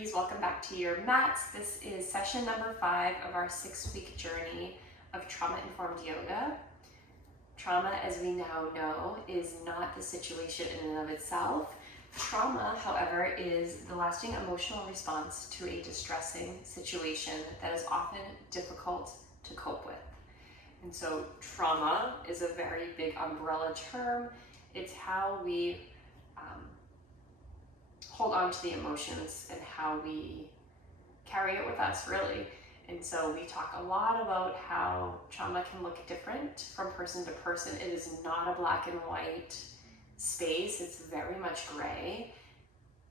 journeys. Welcome back to your mats. This is session number 5 of our 6-week journey of trauma-informed yoga. Trauma, as we now know, is not the situation in and of itself. Trauma, however, is the lasting emotional response to a distressing situation that is often difficult to cope with. And so trauma is a very big umbrella term. It's how we hold on to the emotions and how we carry it with us, really. And so we talk a lot about how trauma can look different from person to person. It is not a black and white space. It's very much gray.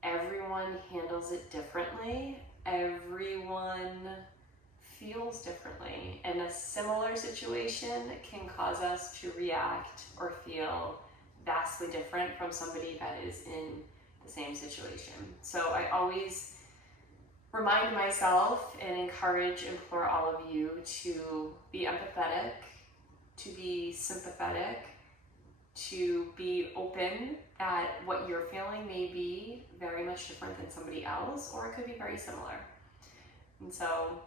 Everyone handles it differently. Everyone feels differently. And a similar situation can cause us to react or feel vastly different from somebody that is in the same situation. So I always remind myself and implore all of you to be empathetic, to be sympathetic, to be open at what you're feeling may be very much different than somebody else, or it could be very similar. And so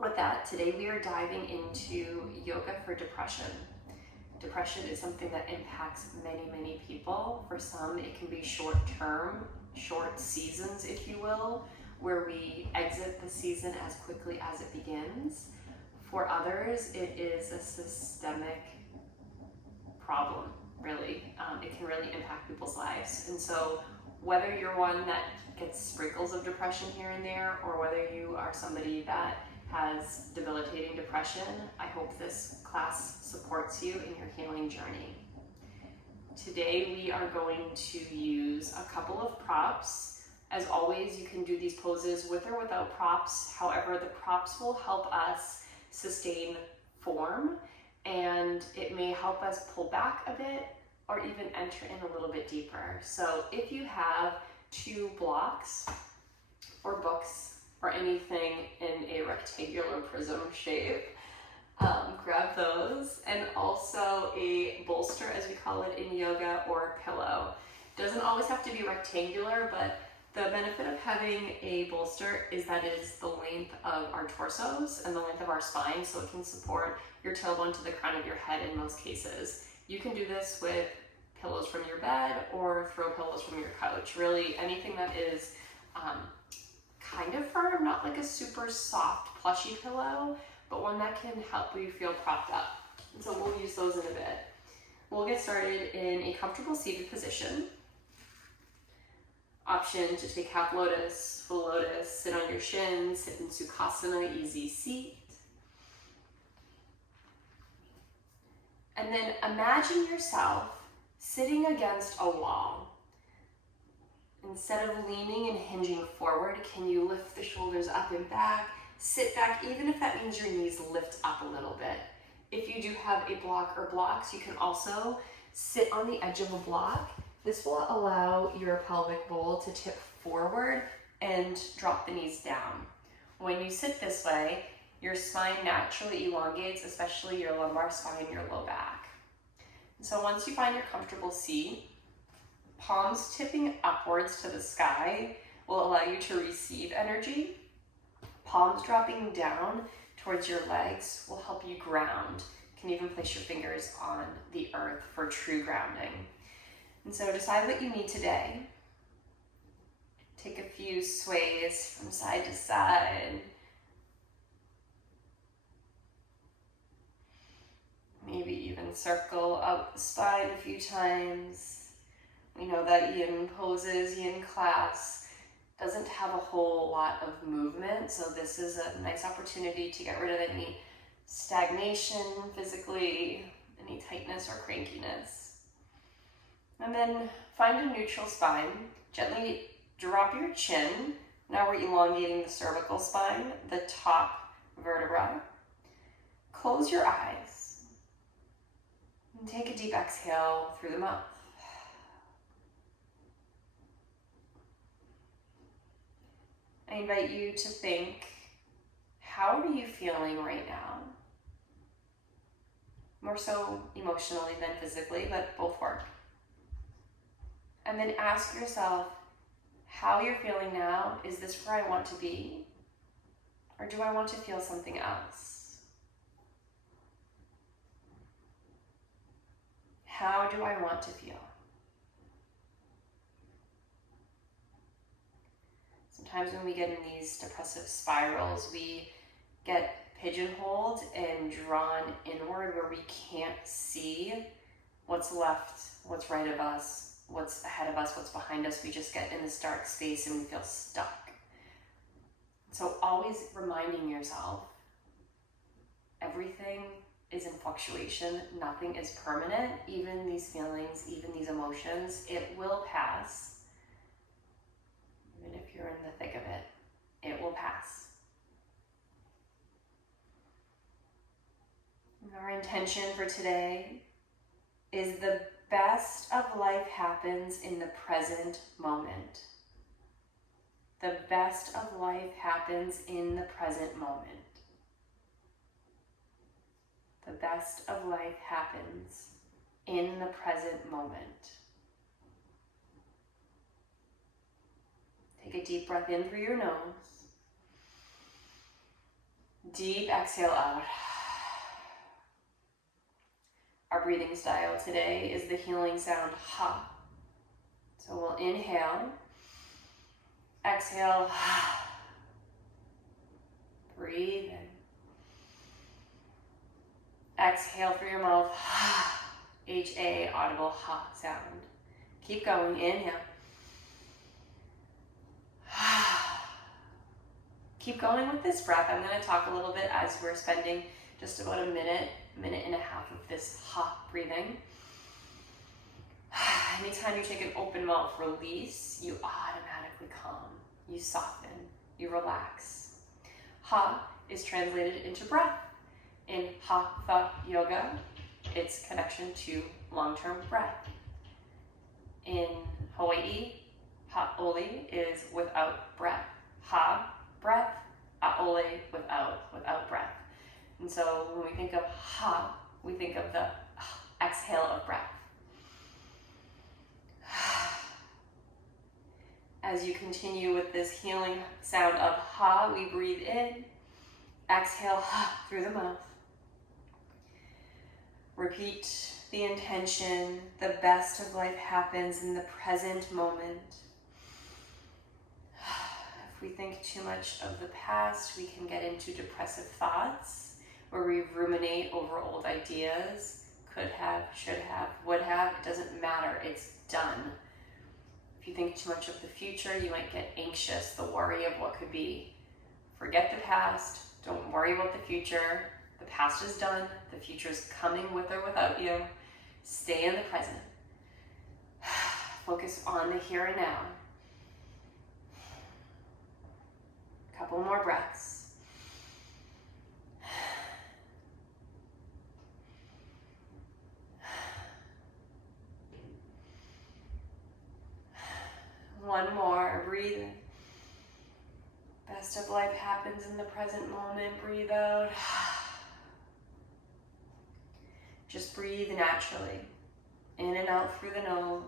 with that, today we are diving into yoga for depression. Depression is something that impacts many people. For some, it can be short-term, short seasons, if you will, where we exit the season as quickly as it begins. For others, it is a systemic problem, really. It can really impact people's lives. And so whether you're one that gets sprinkles of depression here and there, or whether you are somebody that has debilitating depression, I hope this class supports you in your healing journey. Today we are going to use a couple of props. As always, you can do these poses with or without props. However, the props will help us sustain form, and it may help us pull back a bit or even enter in a little bit deeper. So if you have 2 blocks or books or anything in a rectangular prism shape, grab those, and also a bolster, as we call it in yoga, or a pillow. Doesn't always have to be rectangular, but the benefit of having a bolster is that it is the length of our torsos and the length of our spine, so it can support your tailbone to the crown of your head in most cases. You can do this with pillows from your bed or throw pillows from your couch. Really, anything that is kind of firm, not like a super soft plushy pillow, but one that can help you feel propped up. And so we'll use those in a bit. We'll get started in a comfortable seated position. Option to take half lotus, full lotus, sit on your shins, sit in Sukhasana, easy seat. And then imagine yourself sitting against a wall. Instead of leaning and hinging forward, can you lift the shoulders up and back? Sit back, even if that means your knees lift up a little bit. If you do have a block or blocks, you can also sit on the edge of a block. This will allow your pelvic bowl to tip forward and drop the knees down. When you sit this way, your spine naturally elongates, especially your lumbar spine, your low back. So once you find your comfortable seat, palms tipping upwards to the sky will allow you to receive energy. Palms dropping down towards your legs will help you ground. You can even place your fingers on the earth for true grounding. And so decide what you need today. Take a few sways from side to side. Maybe even circle up the spine a few times. We know that yin poses, yin class, doesn't have a whole lot of movement, so this is a nice opportunity to get rid of any stagnation physically, any tightness or crankiness. And then find a neutral spine. Gently drop your chin. Now we're elongating the cervical spine, the top vertebra. Close your eyes and take a deep exhale through the mouth. I invite you to think, how are you feeling right now? More so emotionally than physically, but both work. And then ask yourself, how you're feeling now. Is this where I want to be? Or do I want to feel something else? How do I want to feel? Sometimes when we get in these depressive spirals, we get pigeonholed and drawn inward where we can't see what's left, what's right of us, what's ahead of us, what's behind us. We just get in this dark space and we feel stuck. So always reminding yourself, everything is in fluctuation. Nothing is permanent. Even these feelings, even these emotions, it will pass. Even if you're in the thick of it, it will pass. And our intention for today is the best of life happens in the present moment. The best of life happens in the present moment. The best of life happens in the present moment. Take a deep breath in through your nose. Deep exhale out. Our breathing style today is the healing sound ha. So we'll inhale, exhale, breathe in. Exhale through your mouth, H-A, audible ha sound. Keep going, inhale. Keep going with this breath. I'm going to talk a little bit as we're spending just about a minute and a half of this ha breathing. Anytime you take an open mouth release, you automatically calm, you soften, you relax. Ha is translated into breath. In Hatha Yoga, it's connection to long-term breath. In Hawaii, ha'ole is without breath. Ha, breath, a'ole, without breath. And so when we think of ha, we think of the exhale of breath. As you continue with this healing sound of ha, we breathe in, exhale ha, through the mouth. Repeat the intention, the best of life happens in the present moment. If we think too much of the past, we can get into depressive thoughts where we ruminate over old ideas. Could have, should have, would have, it doesn't matter, it's done. If you think too much of the future, you might get anxious, the worry of what could be. Forget the past, don't worry about the future. The past is done, the future is coming with or without you. Stay in the present. Focus on the here and now. Couple more breaths. One more, breathe in. Best of life happens in the present moment, breathe out. Just breathe naturally, in and out through the nose.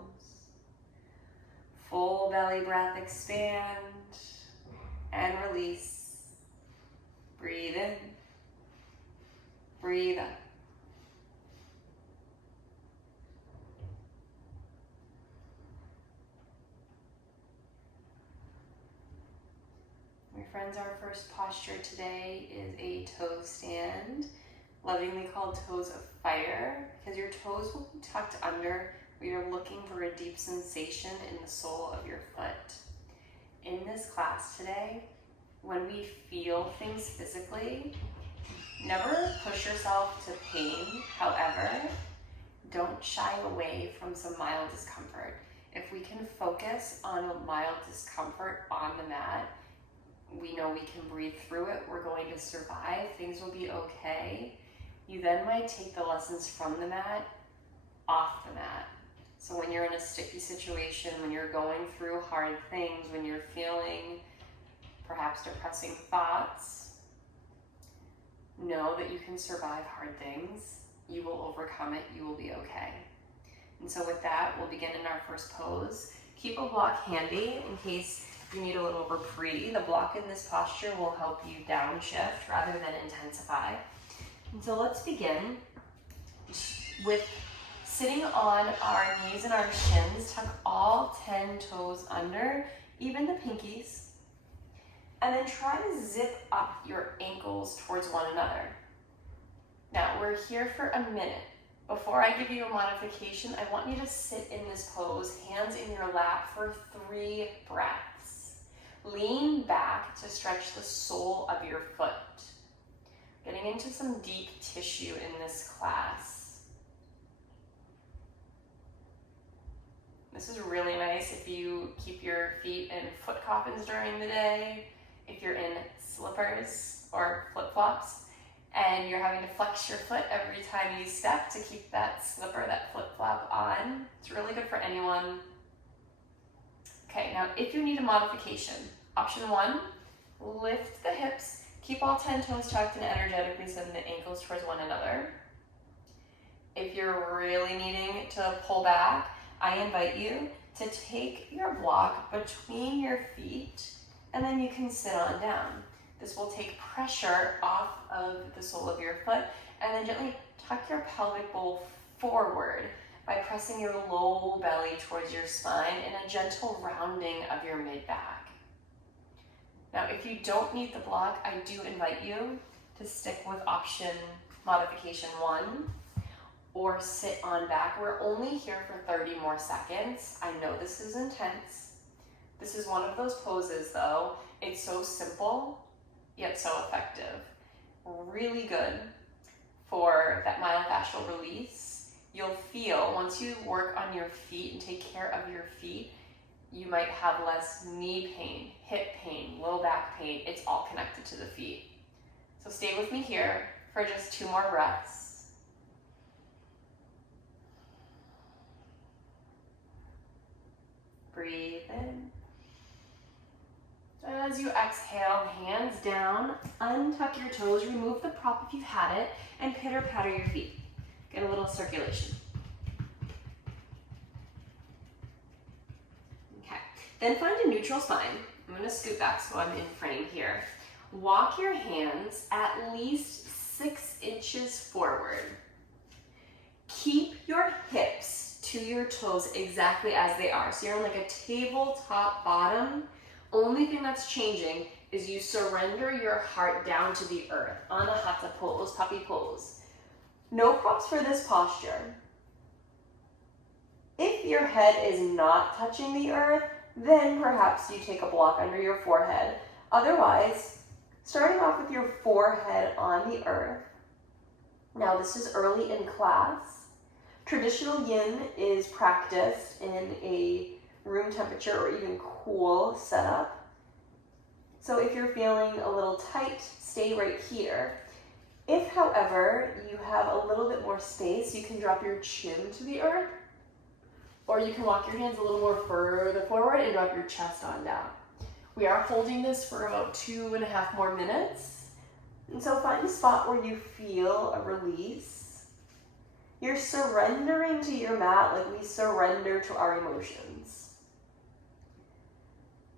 Full belly breath, expand and release. Breathe in, breathe out. My friends, our first posture today is a toe stand. Lovingly called toes of fire, because your toes will be tucked under where you're looking for a deep sensation in the sole of your foot. In this class today, when we feel things physically, never push yourself to pain. However, don't shy away from some mild discomfort. If we can focus on a mild discomfort on the mat, we know we can breathe through it. We're going to survive. Things will be okay. You then might take the lessons from the mat off the mat. So when you're in a sticky situation, when you're going through hard things, when you're feeling perhaps depressing thoughts, know that you can survive hard things. You will overcome it. You will be okay. And so with that, we'll begin in our first pose. Keep a block handy in case you need a little reprieve. The block in this posture will help you downshift rather than intensify. And so let's begin with sitting on our knees and our shins. Tuck all 10 toes under, even the pinkies. And then try to zip up your ankles towards one another. Now, we're here for a minute. Before I give you a modification, I want you to sit in this pose, hands in your lap for 3 breaths. Lean back to stretch the sole of your foot. Getting into some deep tissue in this class. This is really nice if you keep your feet in foot coffins during the day, if you're in slippers or flip-flops, and you're having to flex your foot every time you step to keep that slipper, that flip-flop on. It's really good for anyone. Okay, now if you need a modification, option 1, lift the hips, keep all 10 toes tucked and energetically send the ankles towards one another. If you're really needing to pull back, I invite you to take your block between your feet and then you can sit on down. This will take pressure off of the sole of your foot, and then gently tuck your pelvic bowl forward by pressing your low belly towards your spine in a gentle rounding of your mid-back. Now, if you don't need the block, I do invite you to stick with option modification 1 or sit on back. We're only here for 30 more seconds. I know this is intense. This is one of those poses though. It's so simple, yet so effective. Really good for that myofascial release. You'll feel, once you work on your feet and take care of your feet, you might have less knee pain, hip pain, low back pain. It's all connected to the feet. So stay with me here for just 2 more breaths. Breathe in. As you exhale, hands down, untuck your toes, remove the prop if you've had it, and pitter-patter your feet. Get a little circulation. Okay, then find a neutral spine. I'm gonna scoot back so I'm in frame here. Walk your hands at least 6 inches forward. Keep your hips to your toes exactly as they are. So you're on like a tabletop bottom. Only thing that's changing is you surrender your heart down to the earth, Anahata pose, puppy pose. No props for this posture. If your head is not touching the earth, then perhaps you take a block under your forehead. Otherwise, starting off with your forehead on the earth. Now this is early in class. Traditional yin is practiced in a room temperature or even cool setup. So if you're feeling a little tight, stay right here. If, however, you have a little bit more space, you can drop your chin to the earth, or you can walk your hands a little more further forward and drop your chest on down. We are holding this for about 2.5 more minutes. And so find a spot where you feel a release. You're surrendering to your mat like we surrender to our emotions.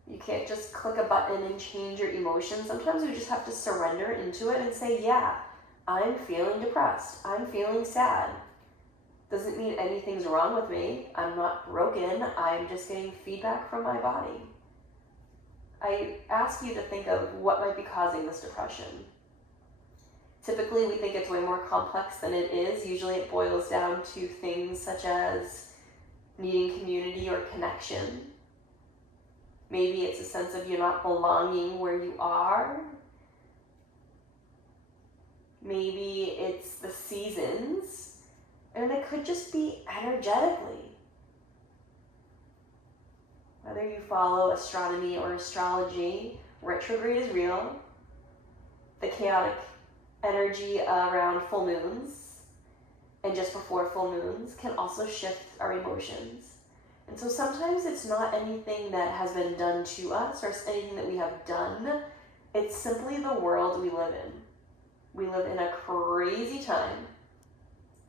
You can't just click a button and change your emotions. Sometimes we just have to surrender into it and say, yeah, I'm feeling depressed. I'm feeling sad. Doesn't mean anything's wrong with me. I'm not broken. I'm just getting feedback from my body. I ask you to think of what might be causing this depression. Typically, we think it's way more complex than it is. Usually it boils down to things such as needing community or connection. Maybe it's a sense of you not belonging where you are. Maybe it's the seasons. And it could just be energetically. Whether you follow astronomy or astrology, retrograde is real. The chaotic energy around full moons and just before full moons can also shift our emotions. And so sometimes it's not anything that has been done to us or anything that we have done. It's simply the world we live in. We live in a crazy time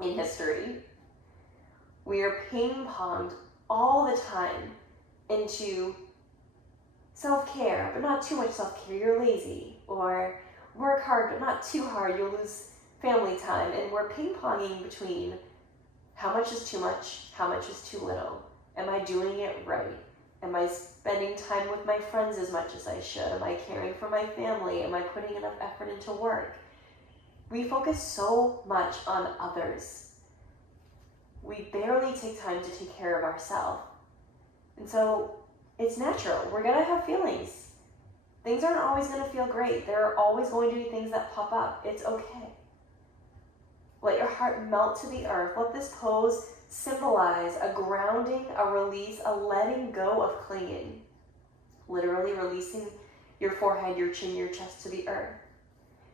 in history. We are ping-ponged all the time into self-care, but not too much self-care, you're lazy. Or work hard, but not too hard, you'll lose family time. And we're ping-ponging between how much is too much, how much is too little. Am I doing it right? Am I spending time with my friends as much as I should? Am I caring for my family? Am I putting enough effort into work? We focus so much on others. We barely take time to take care of ourselves. And so it's natural. We're going to have feelings. Things aren't always going to feel great. There are always going to be things that pop up. It's okay. Let your heart melt to the earth. Let this pose symbolize a grounding, a release, a letting go of clinging. Literally releasing your forehead, your chin, your chest to the earth.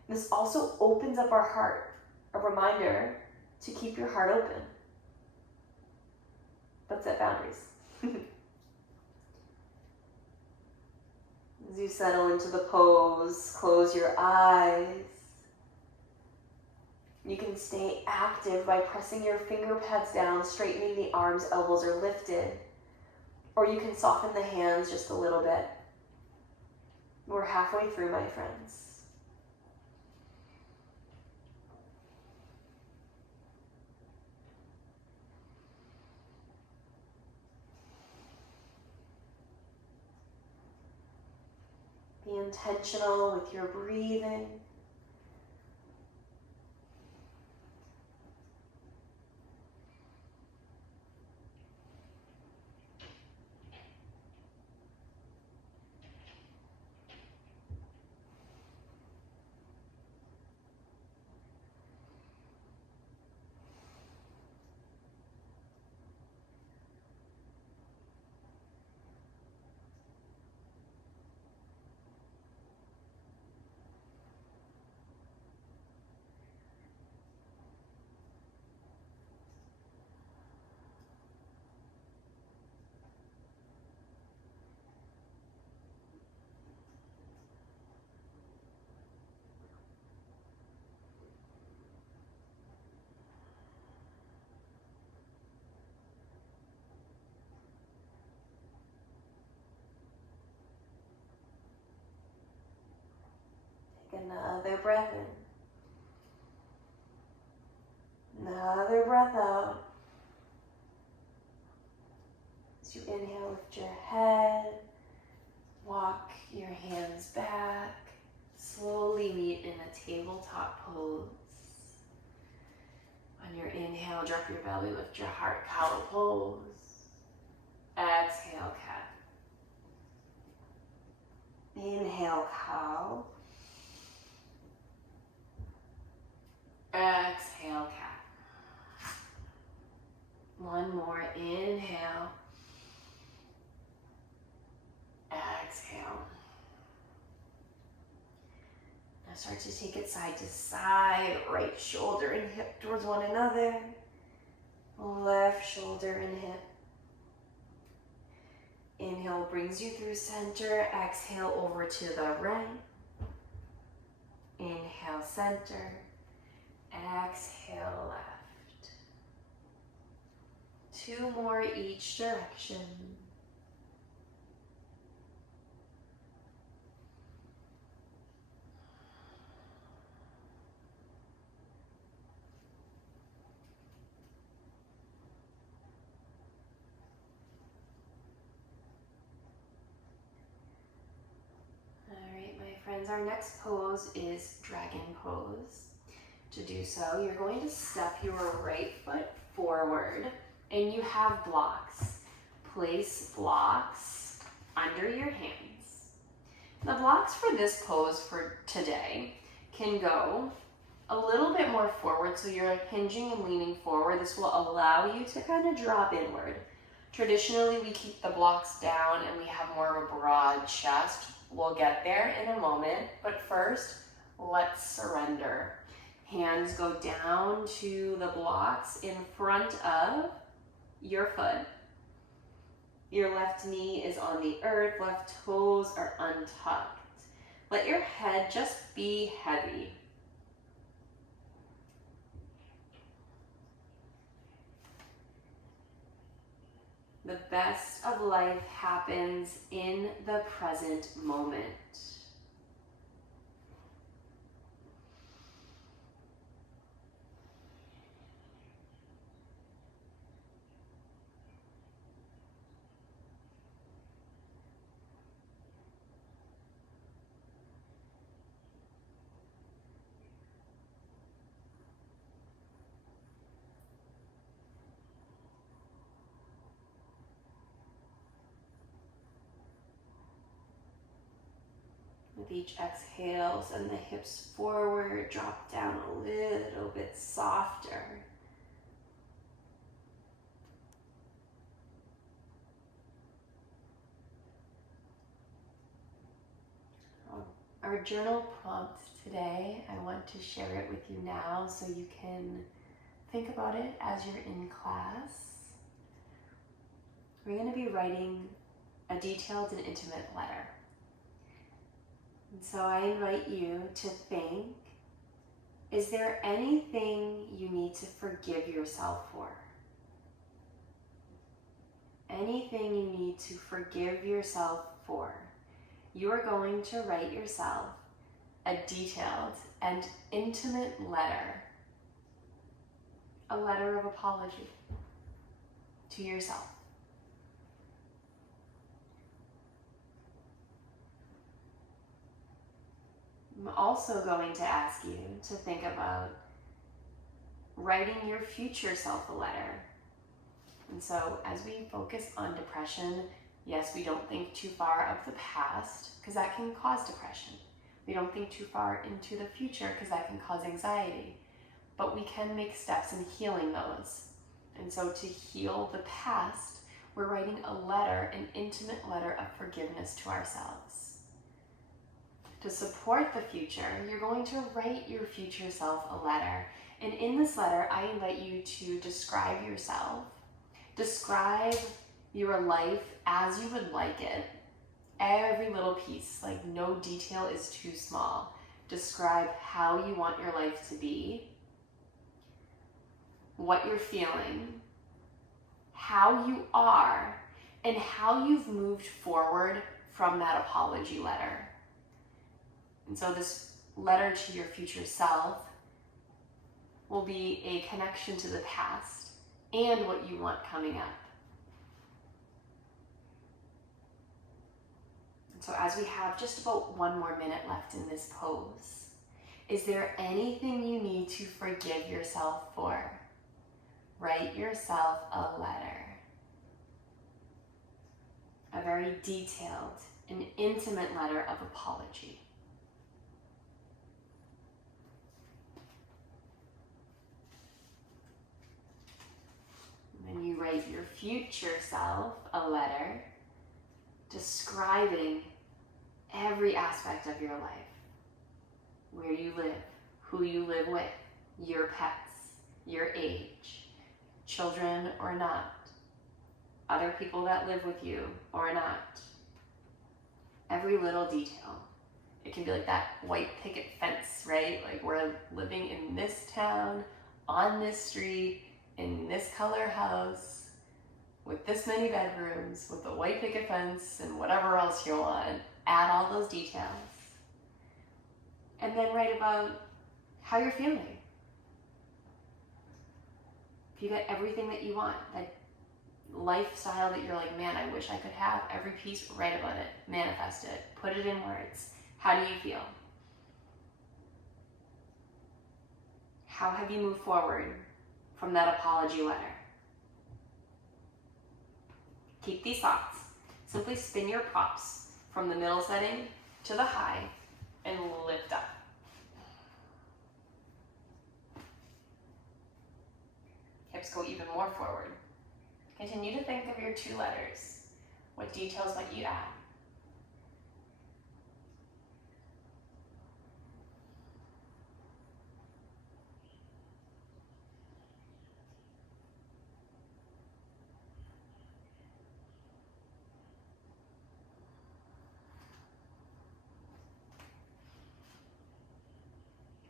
This also opens up our heart, a reminder to keep your heart open. But set boundaries. As you settle into the pose, close your eyes. You can stay active by pressing your finger pads down, straightening the arms, elbows are lifted. Or you can soften the hands just a little bit. We're halfway through, my friends. Be intentional with your breathing. Take another breath in. Another breath out. As you inhale, lift your head. Walk your hands back. Slowly meet in a tabletop pose. On your inhale, drop your belly, lift your heart, cow pose. Exhale, cat. Inhale, cow. Exhale, cat. One more, inhale. Exhale. Now start to take it side to side, right shoulder and hip towards one another. Left shoulder and hip. Inhale brings you through center. Exhale over to the right. Inhale center. Exhale left. Two more each direction. Friends, our next pose is dragon pose. To do so, you're going to step your right foot forward and you have blocks. Place blocks under your hands. The blocks for this pose for today can go a little bit more forward, so you're hinging and leaning forward. This will allow you to kind of drop inward. Traditionally, we keep the blocks down and we have more of a broad chest. We'll get there in a moment, but first, let's surrender. Hands go down to the blocks in front of your foot. Your left knee is on the earth, left toes are untucked. Let your head just be heavy. The best of life happens in the present moment. With each exhale, send the hips forward, drop down a little bit softer. Our journal prompt today, I want to share it with you now so you can think about it as you're in class. We're going to be writing a detailed and intimate letter. And so I invite you to think, is there anything you need to forgive yourself for? Anything you need to forgive yourself for? You are going to write yourself a detailed and intimate letter, a letter of apology to yourself. I'm also going to ask you to think about writing your future self a letter. And so as we focus on depression, yes, we don't think too far of the past because that can cause depression. We don't think too far into the future because that can cause anxiety. But we can make steps in healing those. And so to heal the past, we're writing a letter, an intimate letter of forgiveness to ourselves. To support the future, you're going to write your future self a letter. And in this letter, I invite you to describe yourself. Describe your life as you would like it. Every little piece, like no detail is too small. Describe how you want your life to be, what you're feeling, how you are, and how you've moved forward from that apology letter. And so this letter to your future self will be a connection to the past and what you want coming up. And so as we have just about 1 more minute left in this pose, is there anything you need to forgive yourself for? Write yourself a letter. A very detailed and intimate letter of apology. And you write your future self a letter describing every aspect of your life. Where you live, who you live with, your pets, your age, children or not, other people that live with you or not. Every little detail. It can be like that white picket fence, right? Like we're living in this town, on this street, in this color house, with this many bedrooms, with the white picket fence and whatever else you want. Add all those details. And then write about how you're feeling. If you get everything that you want, that lifestyle that you're like, man, I wish I could have, every piece, write about it, manifest it, put it in words. How do you feel? How have you moved forward from that apology letter? Keep these thoughts. Simply spin your props from the middle setting to the high and lift up. Hips go even more forward. Continue to think of your 2 letters. What details might you add?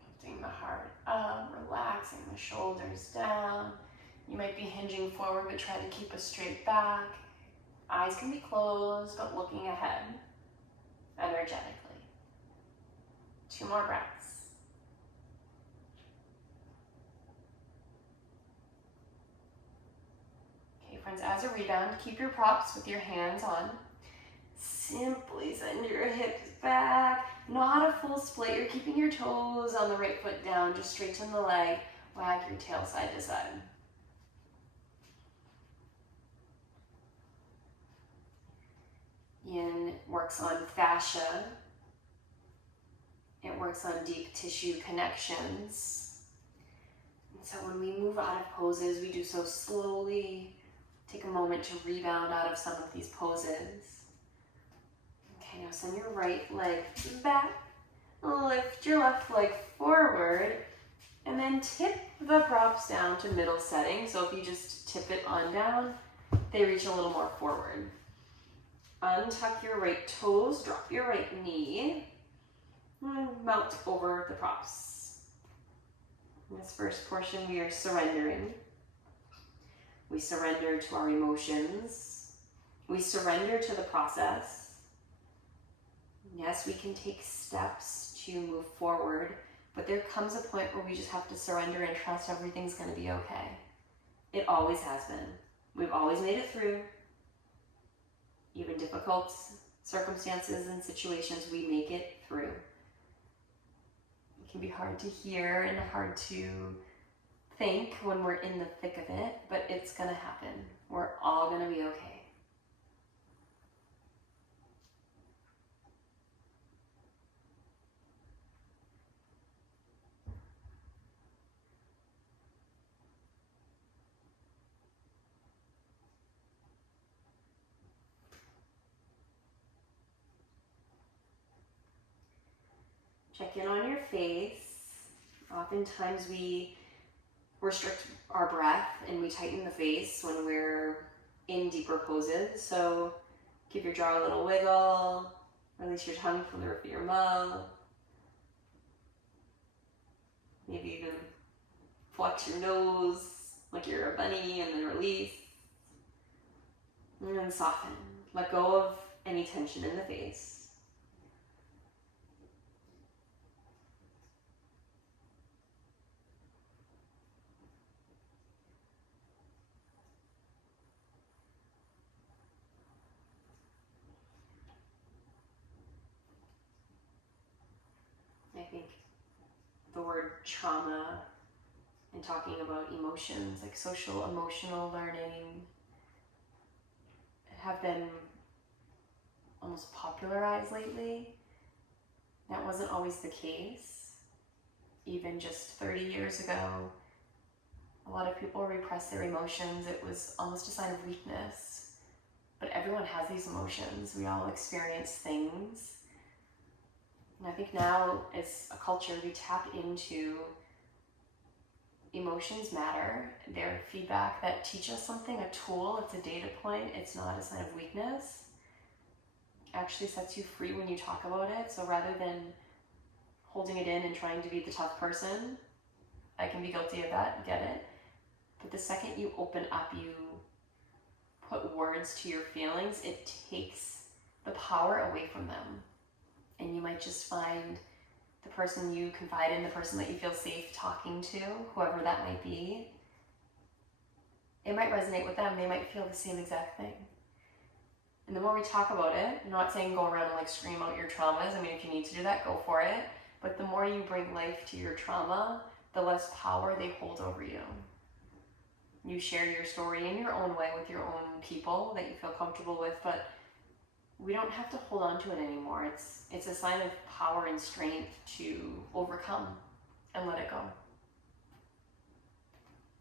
Lifting the heart up, relaxing the shoulders down. You might be hinging forward, but try to keep a straight back. Eyes can be closed, but looking ahead energetically. 2 more breaths. Okay, friends, as a rebound, keep your props with your hands on. Simply send your hips back. Not a full split. You're keeping your toes on the right foot down. Just straighten the leg. Wag your tail side to side. Yin works on fascia. It works on deep tissue connections. And so when we move out of poses, we do so slowly. Take a moment to rebound out of some of these poses. Okay, now send your right leg back. Lift your left leg forward. And then tip the props down to middle setting. So if you just tip it on down, they reach a little more forward. Untuck your right toes, drop your right knee, and mount over the props. In this first portion, we are surrendering. We surrender to our emotions. We surrender to the process. Yes, we can take steps to move forward, but there comes a point where we just have to surrender and trust everything's going to be okay. It always has been. We've always made it through. Even difficult circumstances and situations, we make it through. It can be hard to hear and hard to think when we're in the thick of it, but it's going to happen. We're all going to be okay. Check in on your face. Oftentimes we restrict our breath and we tighten the face when we're in deeper poses. So give your jaw a little wiggle, release your tongue from the roof of your mouth. Maybe even flex your nose like you're a bunny and then release. And then soften. Let go of any tension in the face. I think the word trauma and talking about emotions, like social emotional learning, have been almost popularized lately. That wasn't always the case. Even just 30 years ago, a lot of people repressed their emotions. It was almost a sign of weakness. But everyone has these emotions. We all experience things. And I think now, as a culture, we tap into emotions matter. They're feedback that teach us something, a tool, it's a data point. It's not a sign of weakness. It actually sets you free when you talk about it. So rather than holding it in and trying to be the tough person, I can be guilty of that, get it. But the second you open up, you put words to your feelings, it takes the power away from them. And you might just find the person you confide in, the person that you feel safe talking to, whoever that might be, it might resonate with them. They might feel the same exact thing. And the more we talk about it, I'm not saying go around and like scream out your traumas. I mean, if you need to do that, go for it. But the more you bring life to your trauma, the less power they hold over you. You share your story in your own way with your own people that you feel comfortable with, but we don't have to hold on to it anymore. It's a sign of power and strength to overcome and let it go.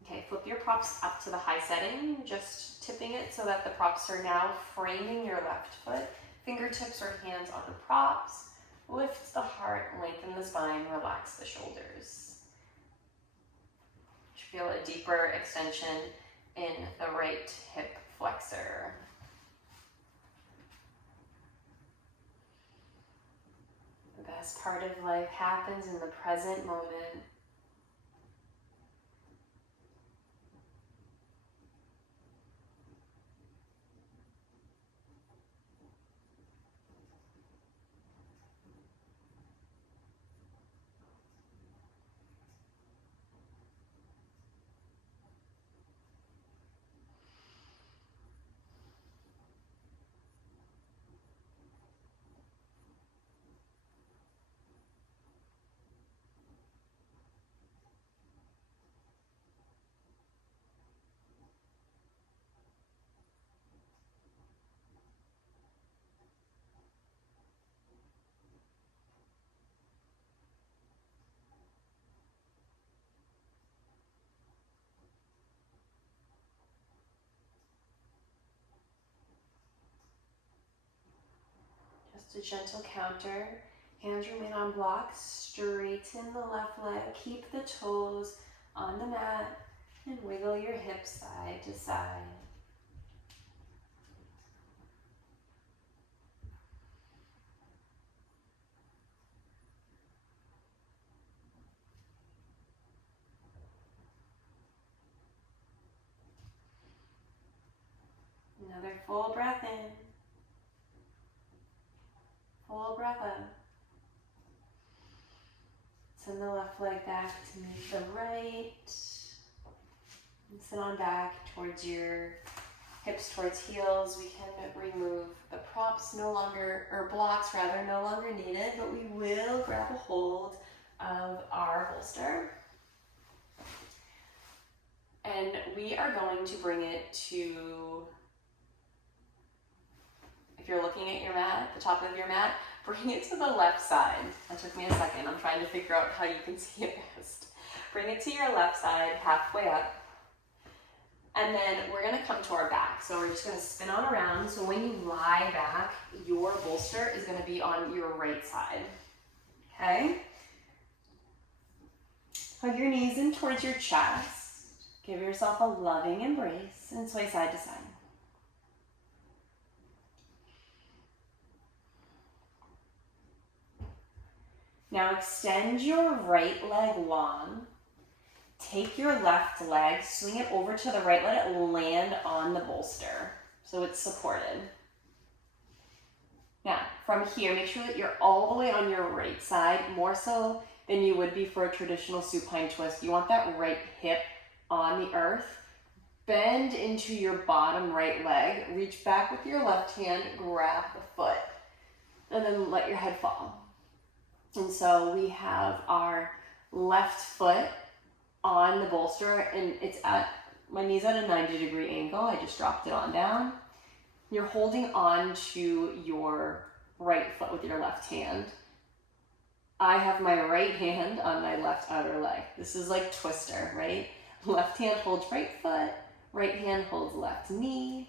Okay, flip your props up to the high setting, just tipping it so that the props are now framing your left foot. Fingertips or hands on the props. Lift the heart, lengthen the spine, relax the shoulders. Feel a deeper extension in the right hip flexor. The best part of life happens in the present moment. Just a gentle counter. Hands remain on blocks. Straighten the left leg. Keep the toes on the mat and wiggle your hips side to side. Another full breath in. Full breath up. Send the left leg back to meet the right. And sit on back towards your hips towards heels. We can remove the props no longer, or blocks rather, no longer needed, but we will grab a hold of our bolster. And we are going to bring it to, if you're looking at your mat, the top of your mat, bring it to the left side. That took me a second. I'm trying to figure out how you can see it best. Bring it to your left side, halfway up. And then we're gonna come to our back. So we're just gonna spin on around. So when you lie back, your bolster is gonna be on your right side. Okay? Hug your knees in towards your chest. Give yourself a loving embrace and sway side to side. Now extend your right leg long. Take your left leg, swing it over to the right, let it land on the bolster so it's supported. Now, from here, make sure that you're all the way on your right side, more so than you would be for a traditional supine twist. You want that right hip on the earth. Bend into your bottom right leg, reach back with your left hand, grab the foot, and then let your head fall. And so we have our left foot on the bolster, and it's at, my knee's at a 90-degree angle. I just dropped it on down. You're holding on to your right foot with your left hand. I have my right hand on my left outer leg. This is like Twister, right? Left hand holds right foot, right hand holds left knee.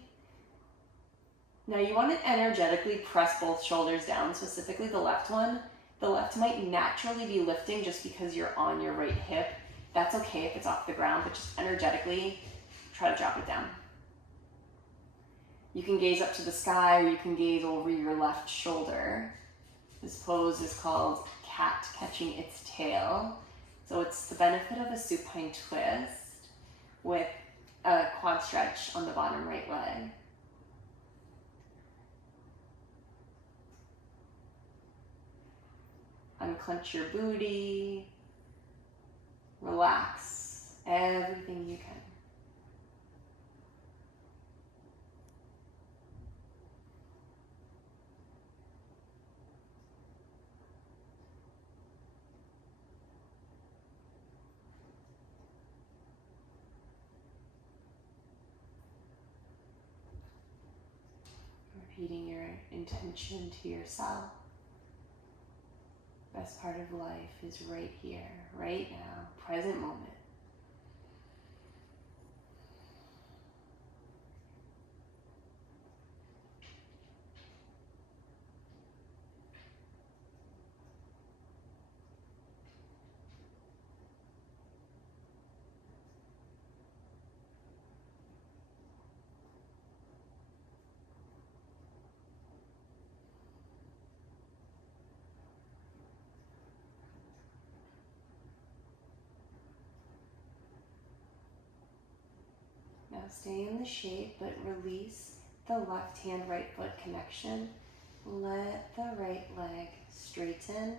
Now you want to energetically press both shoulders down, specifically the left one. The left might naturally be lifting just because you're on your right hip. That's okay if it's off the ground, but just energetically try to drop it down. You can gaze up to the sky or you can gaze over your left shoulder. This pose is called cat catching its tail. So it's the benefit of a supine twist with a quad stretch on the bottom right leg. Unclench your booty. Relax everything you can. Repeating your intention to yourself. Best part of life is right here, right now, present moment. Now stay in the shape, but release the left hand, right foot connection. Let the right leg straighten.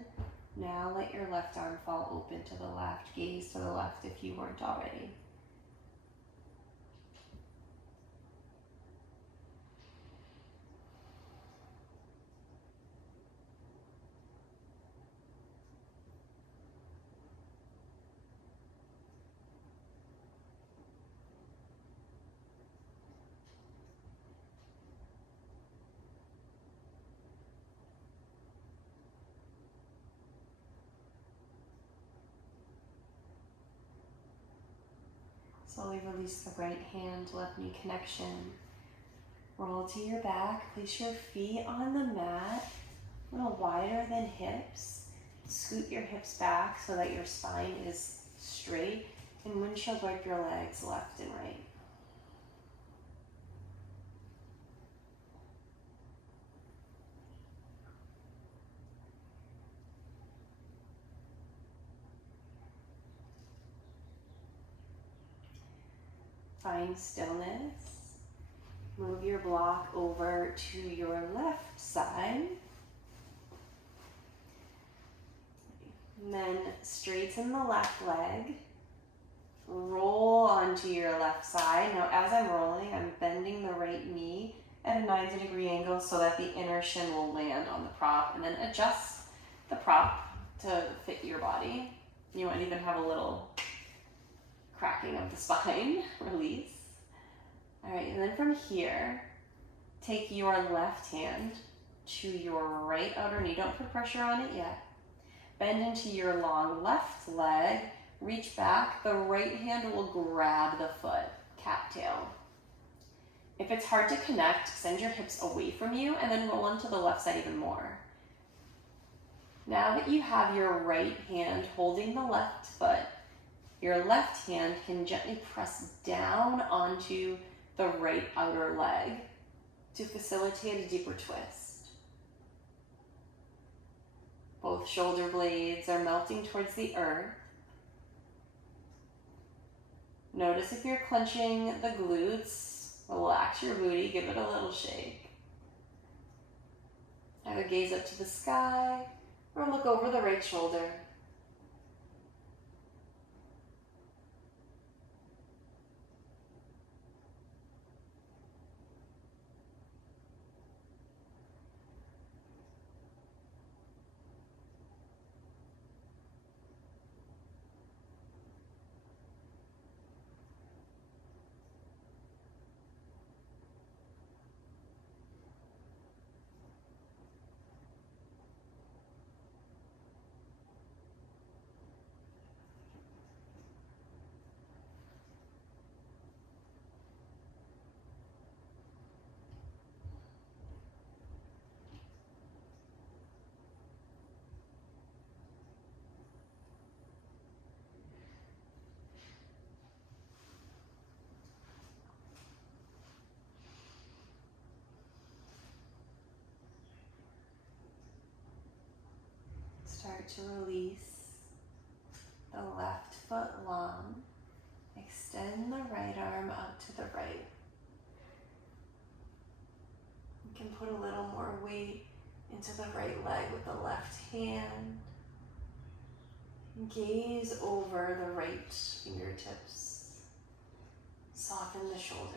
Now let your left arm fall open to the left. Gaze to the left if you weren't already. Slowly release the right hand, left knee connection. Roll to your back, place your feet on the mat, than hips. Scoot your hips back so that your spine is straight, and windshield wipe your legs left and right. Find stillness. Move your block over to your left side. And then straighten the left leg. Roll onto your left side. Now as I'm rolling, I'm bending the right knee at a 90-degree angle so that the inner shin will land on the prop, and then adjust the prop to fit your body. You might even have a little cracking of the spine. Release. All right, and then from here, take your left hand to your right outer knee. Don't put pressure on it yet. Bend into your long left leg. Reach back. The right hand will grab the foot. Cattail. If it's hard to connect, send your hips away from you and then roll onto the left side even more. Now that you have your right hand holding the left foot, your left hand can gently press down onto the right outer leg to facilitate a deeper twist. Both shoulder blades are melting towards the earth. Notice if you're clenching the glutes, relax your booty, give it a little shake. Either gaze up to the sky or look over the right shoulder. Start to release the left foot long. Extend the right arm out to the right. You can put a little more weight into the right leg with the left hand. Gaze over the right fingertips. Soften the shoulder.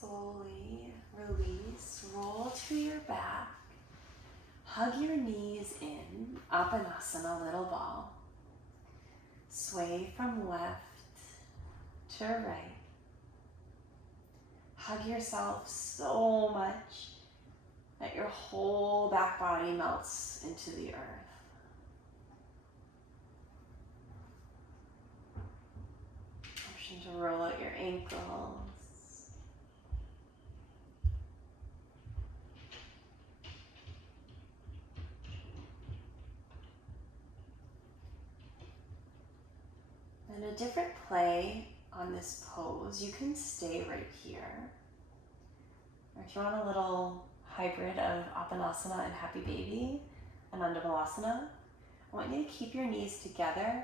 Slowly release, roll to your back, hug your knees in, Apanasana, little ball. Sway from left to right. Hug yourself so much that your whole back body melts into the earth. Option to roll out your ankles. And a different play on this pose, you can stay right here. Or if you want a little hybrid of Apanasana and Happy Baby, Ananda Balasana, I want you to keep your knees together,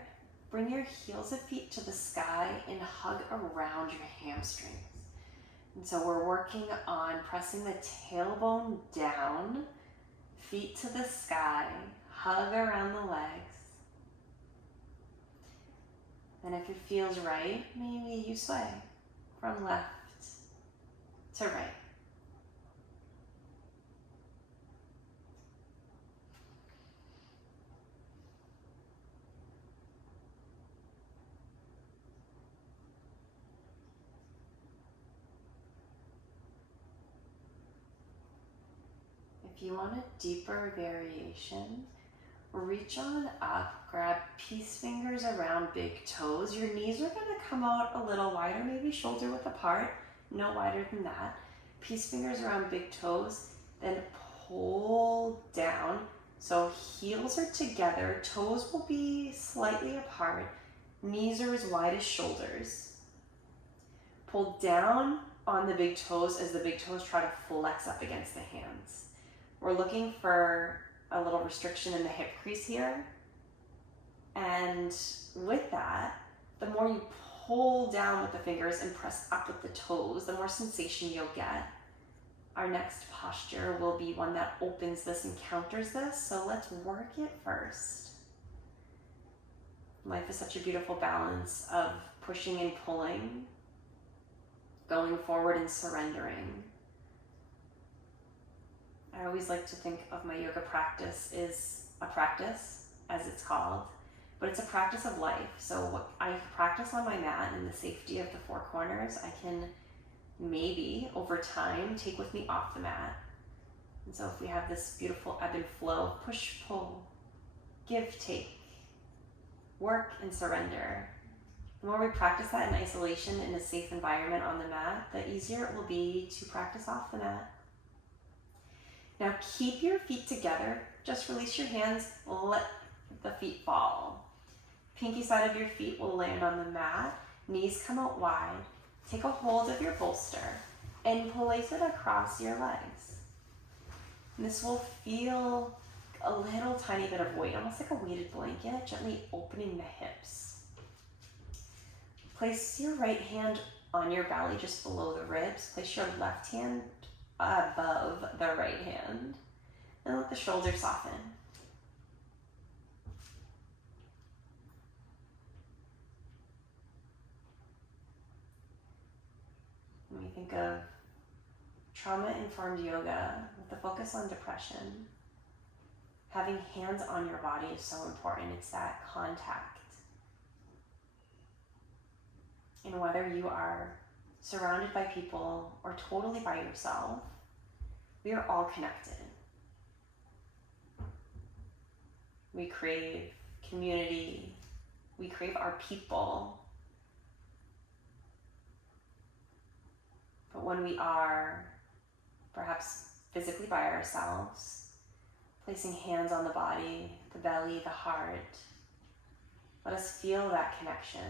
bring your heels of feet to the sky, and hug around your hamstrings. And so we're working on pressing the tailbone down, feet to the sky, hug around the legs. And if it feels right, maybe you sway from left to right. If you want a deeper variation, reach on up, grab peace fingers around big toes. Your knees are gonna come out a little wider, maybe shoulder width apart, no wider than that. Peace fingers around big toes, then pull down. So heels are together, toes will be slightly apart, knees are as wide as shoulders. Pull down on the big toes as the big toes try to flex up against the hands. We're looking for a little restriction in the hip crease here. And with that, the more you pull down with the fingers and press up with the toes, the more sensation you'll get. Our next posture will be one that opens this and counters this, so let's work it first. Life is such a beautiful balance of pushing and pulling, going forward and surrendering. I always like to think of my yoga practice as a practice, as it's called, but it's a practice of life. So what I practice on my mat in the safety of the four corners, I can maybe over time take with me off the mat. And so if we have this beautiful ebb and flow, push, pull, give, take, work and surrender. The more we practice that in isolation in a safe environment on the mat, the easier it will be to practice off the mat. Now keep your feet together, just release your hands, let the feet fall. Pinky side of your feet will land on the mat, knees come out wide. Take a hold of your bolster and place it across your legs. And this will feel a little tiny bit of weight, almost like a weighted blanket, gently opening the hips. Place your right hand on your belly just below the ribs. Place your left hand above the right hand and let the shoulders soften. When we think of trauma-informed yoga with the focus on depression, having hands on your body is so important. It's that contact. And whether you are surrounded by people or totally by yourself, we are all connected. We crave community. We crave our people. But when we are perhaps physically by ourselves, placing hands on the body, the belly, the heart, let us feel that connection.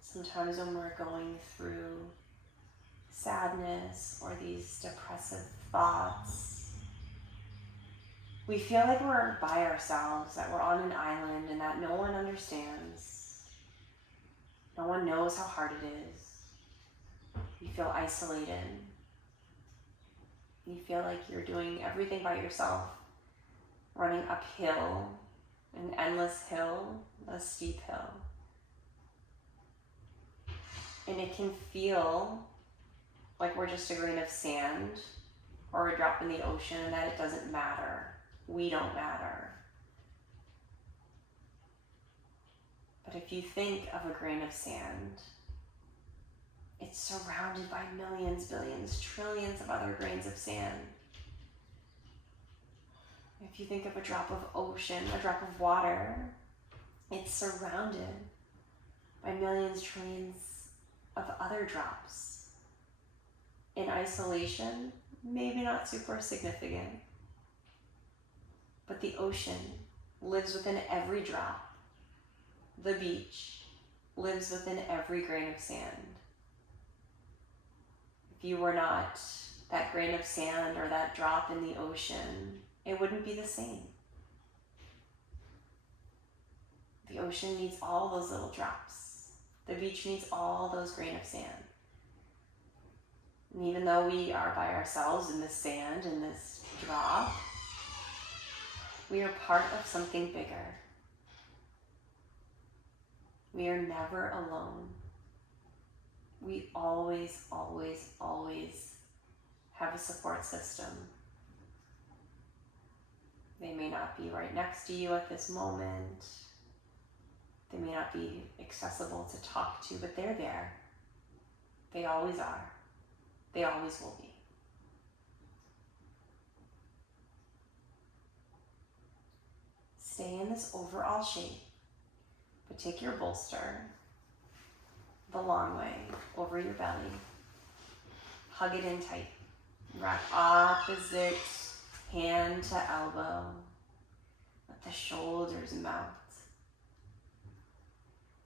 Sometimes when we're going through sadness or these depressive thoughts, we feel like we're by ourselves, that we're on an island and that no one understands. No one knows how hard it is. You feel isolated. You feel like you're doing everything by yourself, running uphill, an endless hill, a steep hill. And it can feel like we're just a grain of sand or a drop in the ocean and that it doesn't matter. We don't matter. But if you think of a grain of sand, it's surrounded by millions, billions, trillions of other grains of sand. If you think of a drop of ocean, a drop of water, it's surrounded by millions, trillions of other drops. In isolation, maybe not super significant, but the ocean lives within every drop. The beach lives within every grain of sand. If you were not that grain of sand or that drop in the ocean, it wouldn't be the same. The ocean needs all those little drops. The beach needs all those grains of sand. And even though we are by ourselves in this sand, in this drop, we are part of something bigger. We are never alone. We always, always, always have a support system. They may not be right next to you at this moment. They may not be accessible to talk to, but they're there. They always are. They always will be. Stay in this overall shape, but take your bolster the long way over your belly. Hug it in tight. Wrap opposite hand to elbow. Let the shoulders mount.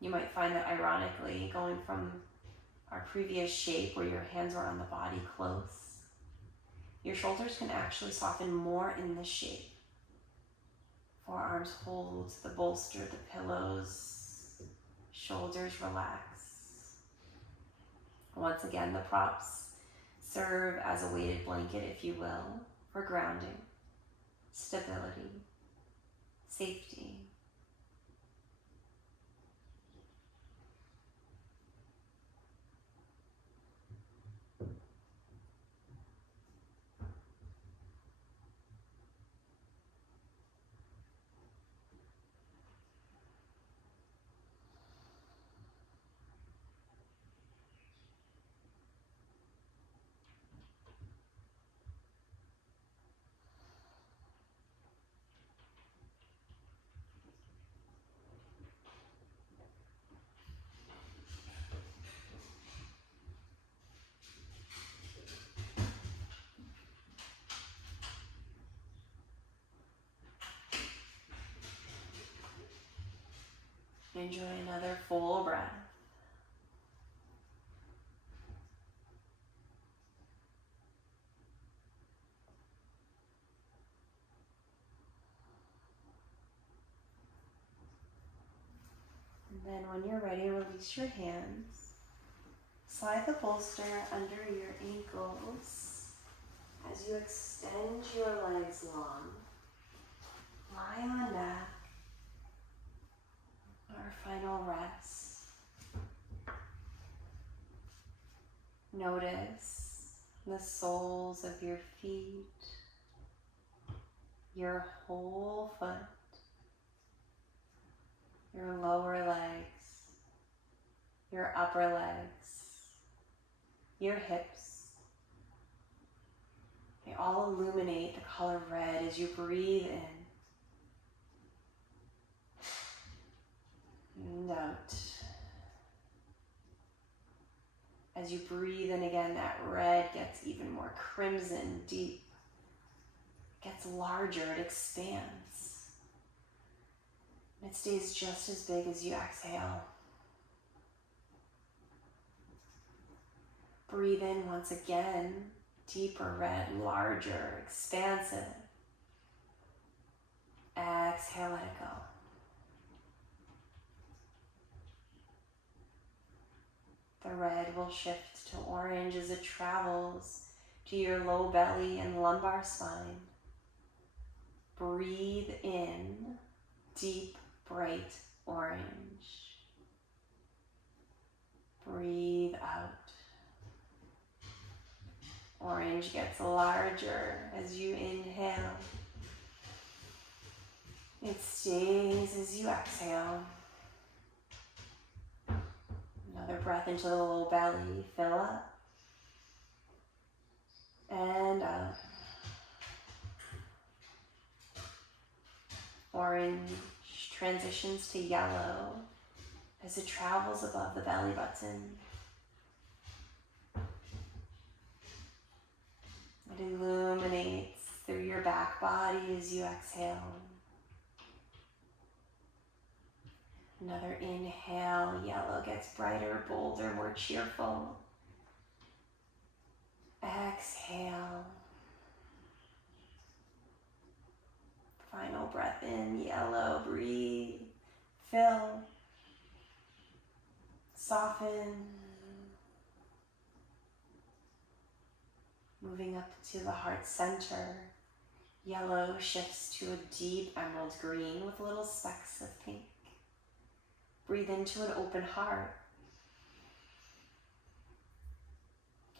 You might find that ironically, going from our previous shape where your hands were on the body close, your shoulders can actually soften more in this shape. Forearms hold the bolster, the pillows, shoulders relax. Once again, the props serve as a weighted blanket, if you will, for grounding, stability, safety. Enjoy another full breath. And then when you're ready, release your hands. Slide the bolster under your ankles as you extend your legs long. Lie on back. Our final rest. Notice the soles of your feet, your whole foot, your lower legs, your upper legs, your hips. They all illuminate the color red as you breathe in and out. As you breathe in again, that red gets even more crimson, deep. It gets larger, it expands. It stays just as big as you exhale. Breathe in once again, deeper red, larger, expansive. Exhale, let it go. The red will shift to orange as it travels to your low belly and lumbar spine. Breathe in, deep, bright orange. Breathe out. Orange gets larger as you inhale. It stays as you exhale. Another breath into the low belly. Fill up and out. Orange transitions to yellow as it travels above the belly button. It illuminates through your back body as you exhale. Another inhale, yellow gets brighter, bolder, more cheerful. Exhale. Final breath in, yellow, breathe, fill, soften. Moving up to the heart center, yellow shifts to a deep emerald green with little specks of pink. Breathe into an open heart.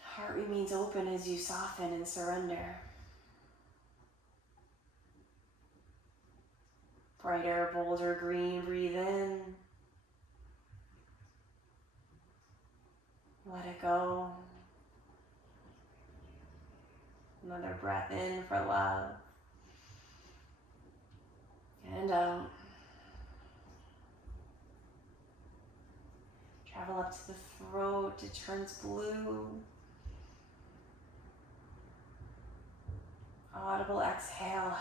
Heart remains open as you soften and surrender. Brighter, bolder green, breathe in. Let it go. Another breath in for love. And out. Travel up to the throat, it turns blue. Audible exhale.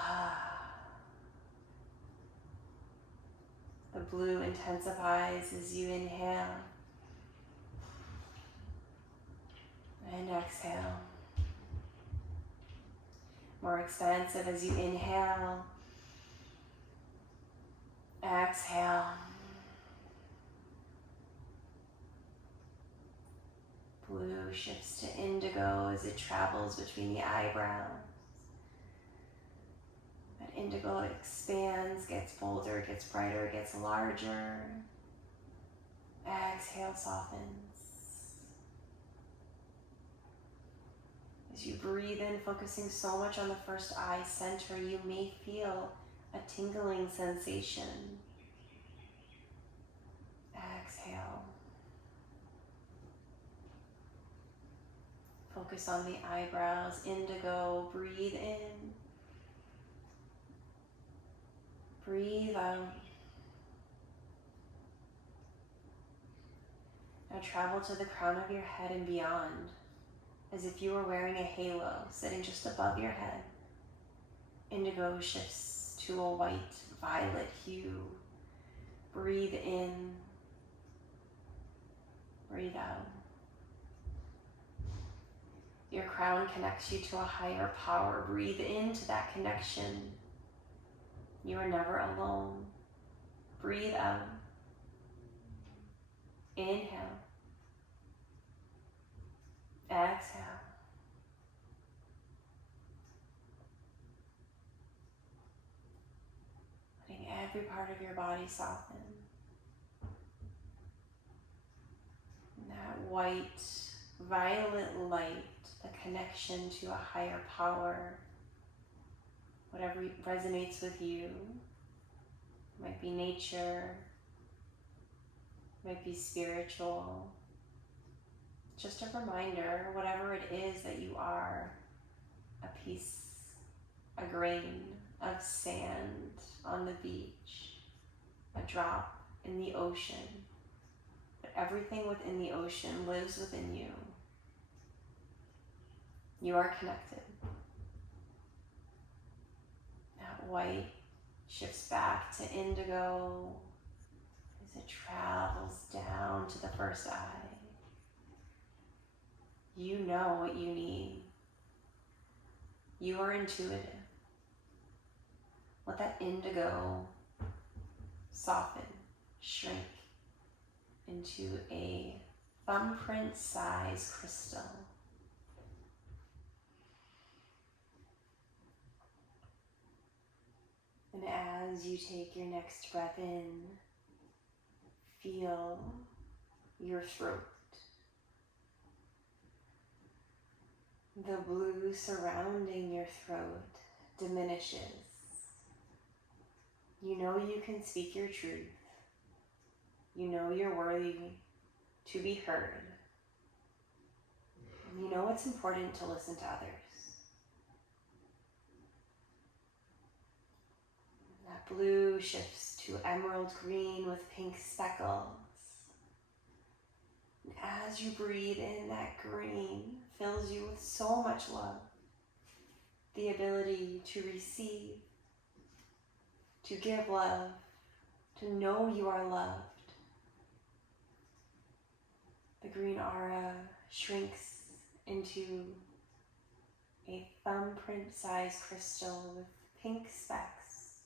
The blue intensifies as you inhale and exhale. More expansive as you inhale, exhale. Blue shifts to indigo as it travels between the eyebrows. That indigo expands, gets bolder, gets brighter, gets larger. Exhale, softens. As you breathe in, focusing so much on the first eye center, you may feel a tingling sensation. Exhale. Focus on the eyebrows, indigo, breathe in. Breathe out. Now travel to the crown of your head and beyond, as if you were wearing a halo sitting just above your head. Indigo shifts to a white, violet hue. Breathe in. Breathe out. Your crown connects you to a higher power. Breathe into that connection. You are never alone. Breathe out. Inhale. Exhale. Letting every part of your body soften. And that white, violet light, the connection to a higher power, whatever resonates with you. It might be nature, it might be spiritual. Just a reminder, whatever it is that you are, a piece, a grain of sand on the beach, a drop in the ocean, but everything within the ocean lives within you. You are connected. That white shifts back to indigo as it travels down to the first eye. You know what you need. You are intuitive. Let that indigo soften, shrink into a thumbprint size crystal. And as you take your next breath in, feel your throat. The blue surrounding your throat diminishes. You know you can speak your truth. You know you're worthy to be heard. And you know it's important to listen to others. That blue shifts to emerald green with pink speckles. And as you breathe in, that green fills you with so much love. The ability to receive, to give love, to know you are loved. The green aura shrinks into a thumbprint-sized crystal with pink specks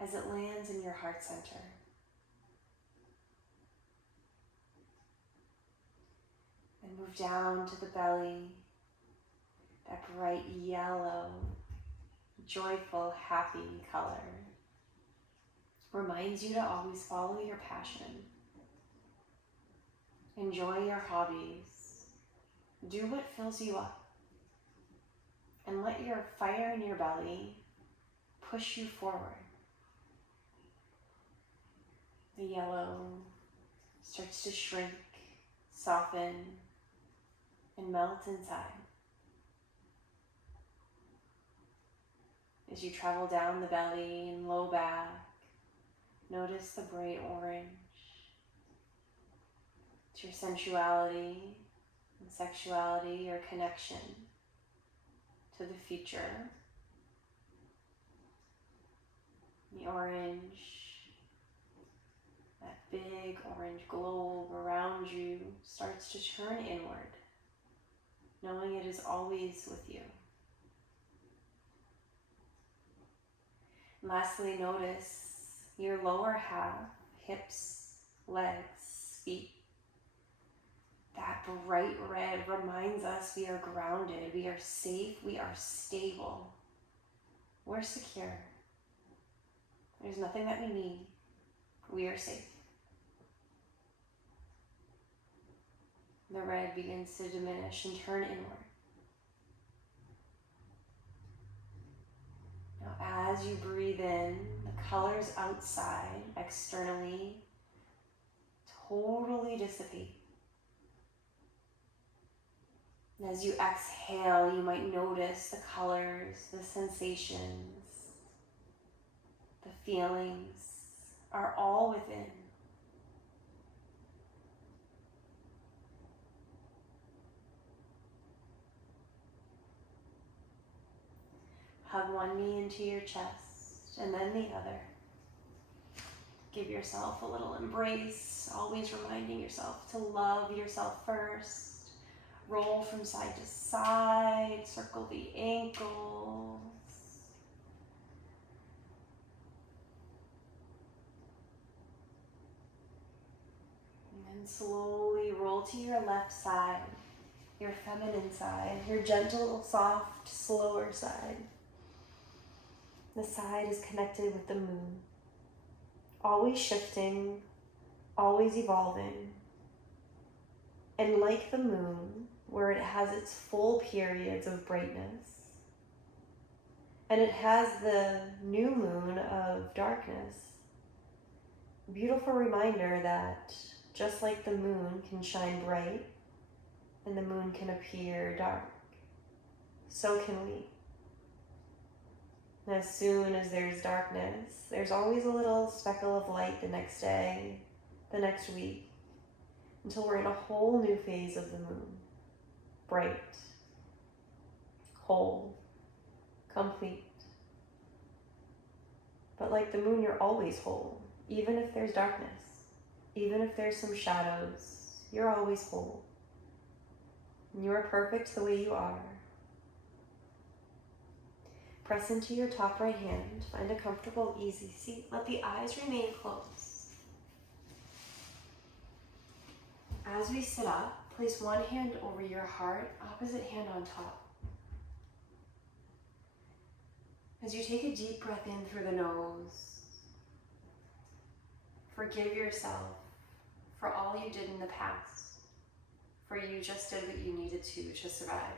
as it lands in your heart center. And move down to the belly, bright yellow, joyful, happy color. Reminds you to always follow your passion. Enjoy your hobbies. Do what fills you up. And let your fire in your belly push you forward. The yellow starts to shrink, soften, and melt inside. As you travel down the belly and low back, notice the bright orange. It's your sensuality and sexuality, your connection to the future. The orange, that big orange globe around you starts to turn inward, knowing it is always with you. Lastly, notice your lower half, hips, legs, feet. That bright red reminds us we are grounded, we are safe, we are stable. We're secure. There's nothing that we need. We are safe. The red begins to diminish and turn inward. Now, as you breathe in, the colors outside, externally, totally dissipate. And as you exhale, you might notice the colors, the sensations, the feelings are all within. Hug one knee into your chest and then the other. Give yourself a little embrace, always reminding yourself to love yourself first. Roll from side to side, circle the ankles. And then slowly roll to your left side, your feminine side, your gentle, soft, slower side. The side is connected with the moon, always shifting, always evolving. And like the moon, where it has its full periods of brightness, and it has the new moon of darkness, beautiful reminder that just like the moon can shine bright and the moon can appear dark, so can we. And as soon as there's darkness, there's always a little speckle of light the next day, the next week, until we're in a whole new phase of the moon. Bright, whole, complete. But like the moon, you're always whole, even if there's darkness, even if there's some shadows, you're always whole. And you are perfect the way you are. Press into your top right hand, find a comfortable, easy seat. Let the eyes remain closed. As we sit up, place one hand over your heart, opposite hand on top. As you take a deep breath in through the nose, forgive yourself for all you did in the past, for you just did what you needed to survive.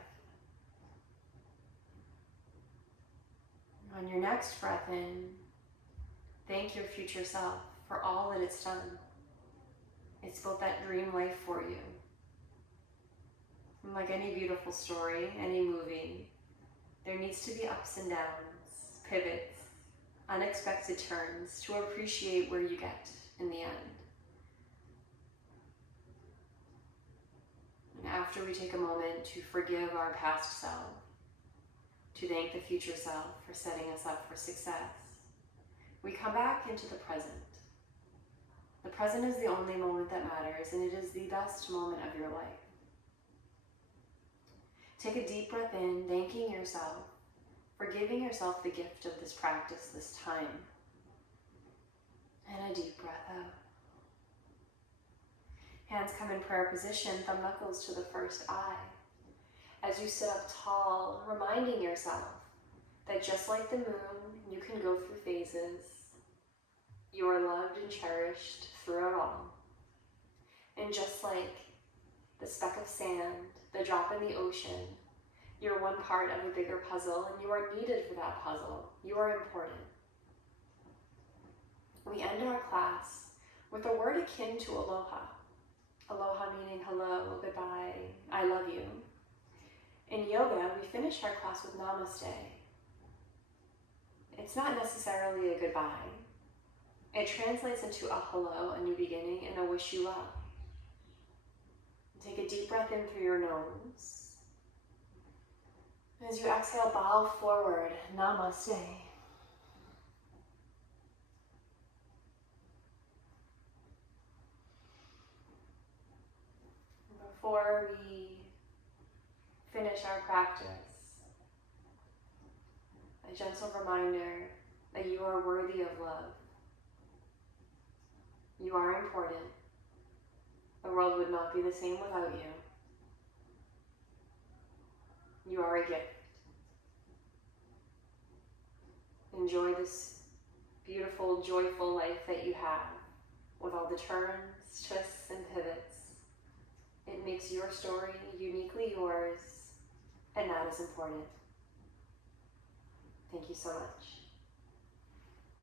On your next breath in, thank your future self for all that it's done. It's built that dream life for you. And like any beautiful story, any movie, there needs to be ups and downs, pivots, unexpected turns to appreciate where you get in the end. And after we take a moment to forgive our past self, to thank the future self for setting us up for success, we come back into the present. The present is the only moment that matters, and it is the best moment of your life. Take a deep breath in, thanking yourself for giving yourself the gift of this practice, this time. And a deep breath out. Hands come in prayer position, thumb knuckles to the first eye. As you sit up tall, reminding yourself that just like the moon, you can go through phases. You are loved and cherished through it all. And just like the speck of sand, the drop in the ocean, you're one part of a bigger puzzle, and you are needed for that puzzle. You are important. We end our class with a word akin to aloha. Aloha meaning hello, goodbye, I love you. In yoga, we finish our class with namaste. It's not necessarily a goodbye. It translates into a hello, a new beginning, and a wish you well. Take a deep breath in through your nose. As you exhale, bow forward, namaste. Before we finish our practice, a gentle reminder that you are worthy of love. You are important. The world would not be the same without you. You are a gift. Enjoy this beautiful, joyful life that you have, with all the turns, twists, and pivots. It makes your story uniquely yours, and that is important. Thank you so much.